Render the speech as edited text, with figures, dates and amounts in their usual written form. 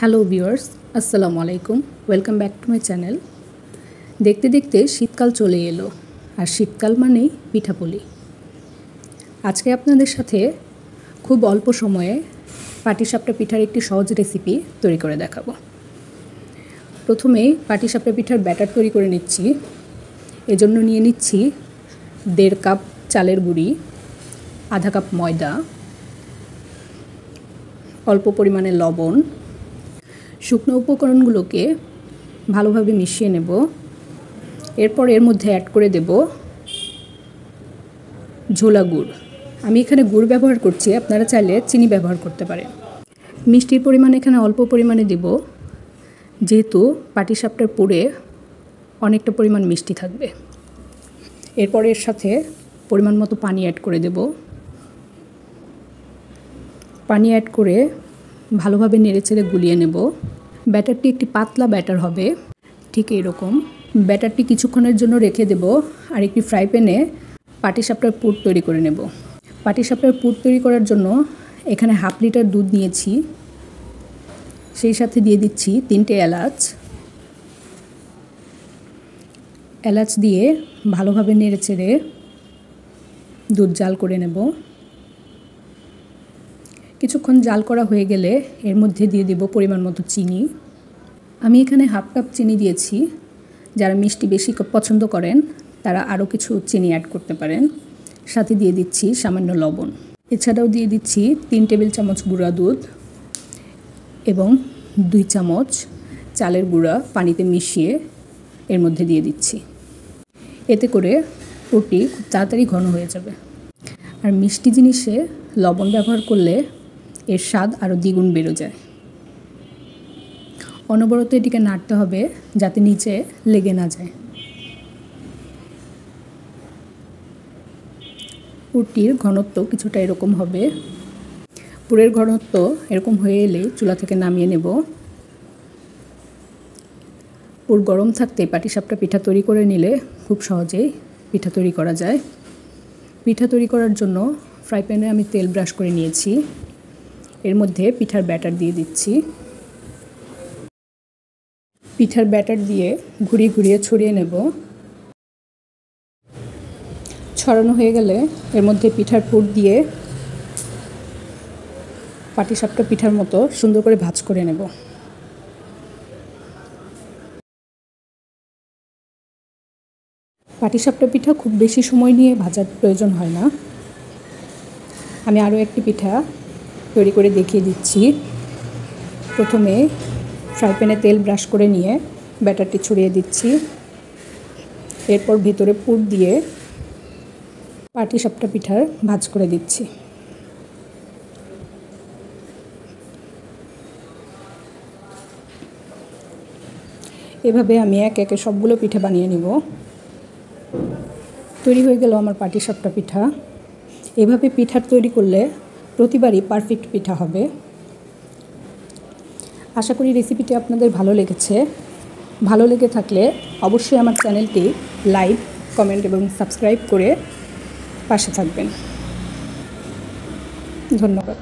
Hello viewers, আসসালামু আলাইকুম। Welcome back to my channel. দেখতে দেখতে শীতকাল চলে এলো, আর শীতকাল মানেই পিঠাপুলি। আজকে আপনাদের সাথে খুব অল্প সময়ে পাটিসাপটা পিঠার একটি সহজ রেসিপি তৈরি করে দেখাবো। প্রথমেই পাটিসাপটা পিঠার ব্যাটার তৈরি করে নিচ্ছি। এজন্য নিয়ে নিচ্ছি 1.5 কাপ চালের গুঁড়ি, আধা কাপ ময়দা, অল্প পরিমাণে লবণ। শুকনো উপকরণগুলোকে ভালোভাবে মিশিয়ে নেব। এরপর এর মধ্যে অ্যাড করে দেব ঝোলা গুড়। আমি এখানে গুড় ব্যবহার করছি, আপনারা চাইলে চিনি ব্যবহার করতে পারেন। মিষ্টির পরিমাণ এখানে অল্প পরিমাণে দেব, যেহেতু পাটিসাপটার পুরে অনেকটা পরিমাণ মিষ্টি থাকবে। এরপর এর সাথে পরিমাণ মতো পানি অ্যাড করে দেব। পানি অ্যাড করে ভালোভাবে নেড়েচেড়ে গুলিয়ে নেব। ব্যাটারটি একটি পাতলা ব্যাটার হবে, ঠিক এরকম। ব্যাটারটি কিছুক্ষণের জন্য রেখে দেব, আর একটি ফ্রাই প্যানে পাটিসাপটার পুর তৈরি করে নেব। পাটিসাপটার পুর তৈরি করার জন্য এখানে 1/2 লিটার দুধ নিয়েছি। সেই সাথে দিয়ে দিচ্ছি 3টে এলাচ। এলাচ দিয়ে ভালোভাবে নেড়েচেড়ে দুধ জাল করে নেব। কিছুক্ষণ জাল করা হয়ে গেলে এর মধ্যে দিয়ে দেব পরিমাণ মতো চিনি। আমি এখানে 1/2 কাপ চিনি দিয়েছি। যারা মিষ্টি বেশি পছন্দ করেন তারা আরও কিছু চিনি অ্যাড করতে পারেন। সাথে দিয়ে দিচ্ছি সামান্য লবণ। এছাড়াও দিয়ে দিচ্ছি 3 টেবিল চামচ গুঁড়া দুধ এবং 2 চামচ চালের গুঁড়া পানিতে মিশিয়ে এর মধ্যে দিয়ে দিচ্ছি। এতে করে পুরটি খুব তাড়াতাড়ি ঘন হয়ে যাবে। আর মিষ্টি জিনিসে লবণ ব্যবহার করলে এর স্বাদ আরও দ্বিগুণ বেড়ে যায়। অনবরত এটিকে নাড়তে হবে যাতে নিচে লেগে না যায়। পুরটির ঘনত্ব কিছুটা এরকম হবে। পুরের ঘনত্ব এরকম হয়ে এলে চুলা থেকে নামিয়ে নেব। পুর গরম থাকতে পাটিসাপটা পিঠা তৈরি করে নিলে খুব সহজেই পিঠা তৈরি করা যায়। পিঠা তৈরি করার জন্য ফ্রাই প্যানে আমি তেল ব্রাশ করে নিয়েছি। এর মধ্যে পিঠার ব্যাটার দিয়ে দিচ্ছি। পিঠার ব্যাটার দিয়ে ঘুরিয়ে ঘুরিয়ে ছড়িয়ে নেব। ছড়ানো হয়ে গেলে এর মধ্যে পিঠার পুর দিয়ে পাটিসাপটা পিঠার মতো সুন্দর করে ভাঁজ করে নেব। পাটিসাপটা পিঠা খুব বেশি সময় নিয়ে ভাজার প্রয়োজন হয় না। আমি আরও একটি পিঠা তৈরি করে দেখিয়ে দিচ্ছি। প্রথমে ফ্রাই প্যানে তেল ব্রাশ করে নিয়ে ব্যাটারটি ছড়িয়ে দিচ্ছি। এরপর ভেতরে পুর দিয়ে পাটিসাপটা পিঠার ভাঁজ করে দিচ্ছি। এভাবে আমি একে একে সবগুলো পিঠা বানিয়ে নিব। তৈরি হয়ে গেল আমার পাটিসাপটা পিঠা। এভাবে পিঠা তৈরি করলে প্রতিবারই পারফেক্ট পিঠা হবে। আশা করি রেসিপিটি আপনাদের ভালো লেগেছে। ভালো লেগে থাকলে অবশ্যই আমার চ্যানেলটি লাইক, কমেন্ট এবং সাবস্ক্রাইব করে পাশে থাকবেন। ধন্যবাদ।